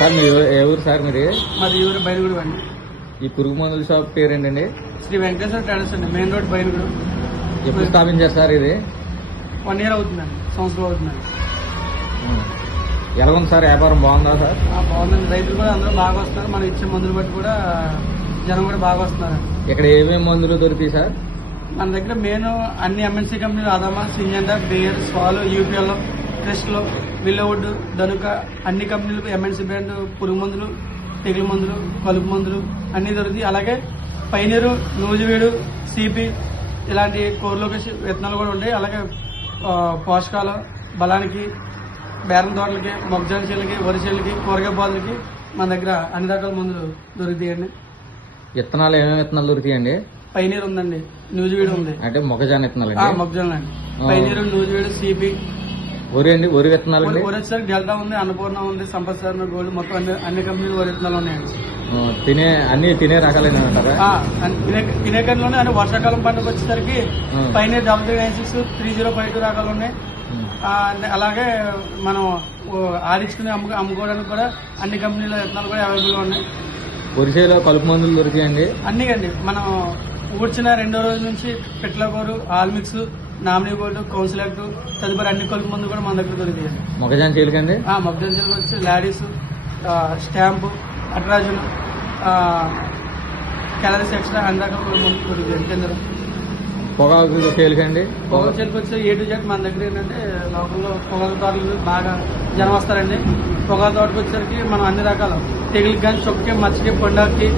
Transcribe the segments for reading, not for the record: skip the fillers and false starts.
Sir మీ ఏ ఊరు sir మీది? మాది ఊరు బయలుగుడు అండి. ఈ పురుగు మందుల షాప్ పేరేంటండి? శ్రీ వెంకటేశ్వర ట్రేడర్స్ అండి, మెయిన్ రోడ్ బయలుగుడు. ఎప్పుడు స్థాపించారు సార్ ఇది? 1 year అవుతుందండి, సంవత్సరం అవుతుందండి. ఎలా ఉంది సార్, వ్యాపారం బాగుందా సార్? బాగుందండి, రైతులు కూడా అందరూ బాగా వస్తున్నారు. మనం ఇచ్చే మందులు బట్టి కూడా జనం కూడా బాగా వస్తున్నారు. ఇక్కడ ఏమేమి మందులు దొరుకుతాయి సార్? మన దగ్గర మెయిన్ అన్ని ఎంఎన్సీ కంపెనీలు ఆదామా, సింజెండా, బేయర్, స్వాలో, యూపీఎల్, క్రిస్ట్లో, విల్లోవుడ్, ధనుక అన్ని కంపెనీలకు ఎంఎన్సీ బ్రాండ్ పురుగు మందులు, తెగులు మందులు, కలుపు మందులు అన్నీ దొరుకుతాయి. అలాగే పైనీరు, నూజివీడు, సిపి ఇలాంటి కోర్లోకేసి విత్తనాలు కూడా ఉంటాయి. అలాగే పోషకాలు, బలానికి, బేరం తోటలకి, మొక్కజొన్న చెల్లికి, వరి చెల్లికి, కూరగాయ పాదులకి మన దగ్గర అన్ని రకాల మందులు దొరుకుతాయండి. విత్తనాలు ఏమేమి విత్తనాలు దొరుకుతాయండి? పైనీరు ఉందండి, నూజివీడు ఉంది. అంటే మొక్కజొన్న విత్తనాలు? మొక్కజొన్న అండి, పైనీరు, నూజివీడు, సిపి. వరి అండి? వరి విత్తనాలు? వరి వచ్చేసరికి డెల్టా ఉంది, అన్నపూర్ణ ఉంది, సంపత్సరణ, గోల్డ్, మొత్తం అన్ని కంపెనీలు వరి విత్తనాలు ఉన్నాయండి. తినే రకాలైన తినే కంలోనే అంటే వర్షాకాలం పంటకు వచ్చేసరికి పైనీరు 3396, 3052 రకాలు ఉన్నాయి. అలాగే మనం ఆడించుకుని అమ్ముకోవడానికి కూడా అన్ని కంపెనీల విత్తనాలు కూడా అవైలబుల్గా ఉన్నాయి. వరిసేలో కలుపు మందులు దొరికాయండి? అన్నీ అండి. మనం ఊడ్చిన 2వ రోజు నుంచి పెట్లగోరు, ఆల్మిక్స్, నామినీ బోర్డు, కౌన్సిల్ యాక్ట్ తదుపరి అన్ని కలుపు మందులు కూడా మన దగ్గర దొరికాయండి. మొక్కజొన్న చెల్లికండి? మొక్కజొన్న చెల్లికి వచ్చి లాడీస్, స్టాంపు, అట్రాజన్, క్యాలరీస్ ఎక్స్ట్రా అన్ని రకాల కలుపు మందులు దొరికాయండి. కేంద్రం పొగాకు చెల్లికండి? పొగాకు చెల్లికి వచ్చి A to Z మన దగ్గర ఏంటంటే లోకల్లో పొగాకు తోటలు బాగా జనం వస్తారండి. పొగాకు తోటకు వచ్చేసరికి మనం అన్ని రకాల తెగులకి కానీ చొక్కకి, మచ్చకి, పొండాకి,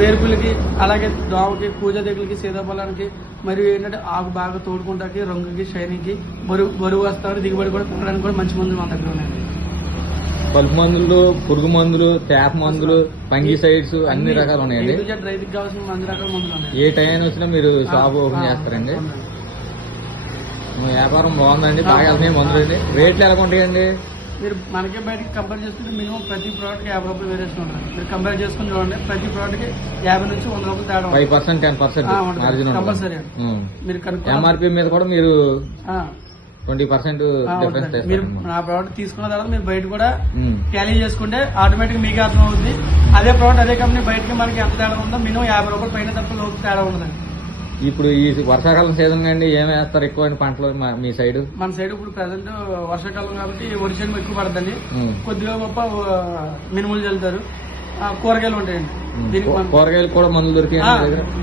వేరుపులకి, అలాగే దోమకి, పూజ తెగులకి, సీతాఫలానికి, మరియు ఏంటంటే ఆకు బాగా తోడుకుంటాకి, రంగుకి, షైనింగ్కి, బరువు వస్తాడు, దిగుబడి కూడా పుట్టడానికి కూడా మంచి మందులు మన దగ్గర ఉన్నాయండి. కలుపు మందులు, పురుగు మందులు, తేప మందులు, ఫంగిసైడ్స్ అన్ని రకాలు ఉన్నాయండి. రైతుకి కావాల్సిన అన్ని రకాల మందులు ఉన్నాయి. ఏ టైం వచ్చినా మీరు షాప్ ఓపెన్ చేస్తారండి? వ్యాపారం బాగుందండి, బాగా వెళ్తున్నాయి మందులు అండి. రేట్లు ఎలా ఉంటాయండి? మీరు మనకే బయటకి కంపేర్ చేసుకుంటే మినిమం ప్రతి ప్రోడక్ట్కి 50 రూపాయలు వేరేషన్ ఉంటుంది. మీరు కంపేర్ చేసుకుని చూడండి, ప్రతి ప్రోడక్ట్కి 50 నుంచి 100 రూపాయలు తేడా 5%, 10% మార్జిన్ కంపల్సరీ. మీరు ఎంఆర్పీ మీద కూడా మీరు 20% డిఫరెన్స్. మీరు నా ప్రోడక్ట్ తీసుకున్న తర్వాత మీరు బయట కూడా క్యాలీ చేసుకుంటే ఆటోమేటిక్ మీకు అర్థం అవుతుంది. అదే ప్రోడక్ట్ అదే కంపెనీ బయటకి మనకి ఎంత తేడా ఉందో మినిమం 50 రూపాయలు పైన తప్ప లోపు తేడా ఉండదండి. ఇప్పుడు ఈ వర్షాకాలం సీజన్ అండి ఏం వేస్తారు ఎక్కువ పంటలు మీ సైడ్? మన సైడ్ ఇప్పుడు ప్రెసెంట్ వర్షాకాలం కాబట్టి వరి చేను ఎక్కువ పడుతుంది. కొద్దిగా గొప్ప మినుములు చల్లుతారు. కూరగాయలు ఉంటాయండి. దీనికి కూరగాయలు కూడా మందులు దొరికాయి.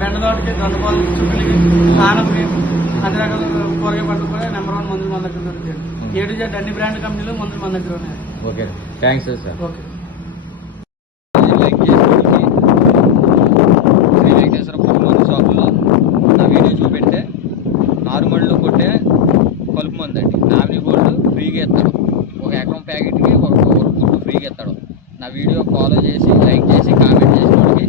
బెండతోటకి, దొండపాలు, చుట్టులకి, ఆనపకి అన్ని రకాల కూరగాయ పంటలు కూడా నెంబర్ 1 మందులు మన దగ్గర దొరుకుతాయండి. A to Z అన్ని బ్రాండ్ కంపెనీలు మందులు మన దగ్గర ఉన్నాయి. Okay, thanks sir. Okay. Like చేసుకోండి. శ్రీ వెంకటేశ్వర పురుగు మందు షాపులో నా వీడియో చూపెడితే నార్మల్లో కొట్టే కలుపు మందు అండి, నామినీ గోల్డ్ ఫ్రీగా ఇస్తాడు. 1 ఎకరం ప్యాకెట్కి 1 గుడ్డు ఫ్రీగా ఇస్తాడు. నా వీడియో ఫాలో చేసి, లైక్ చేసి, కామెంట్ చేసిన వాళ్ళకి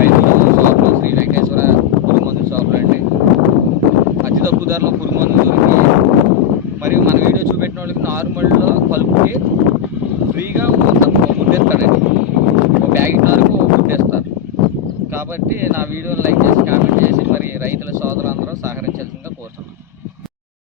రైతుల షాపులో శ్రీ వెంకటేశ్వర పురుగు మందుల షాపులో అండి అతి తక్కువ ధరలో పురుగు మందులు దొరికి, మరియు మన వీడియో చూపెట్టిన వాళ్ళకి నార్మల్లో కలుపుకి ఫ్రీగా గుడ్డేస్తాడండి. 1 ప్యాకెట్ వరకు 1 గుడ్డేస్తారు. కాబట్టి నా వీడియోని లైక్ చేసి, కామెంట్ చేసి మరి రైతుల సోదరులందరూ సహకరించాల్సిందిగా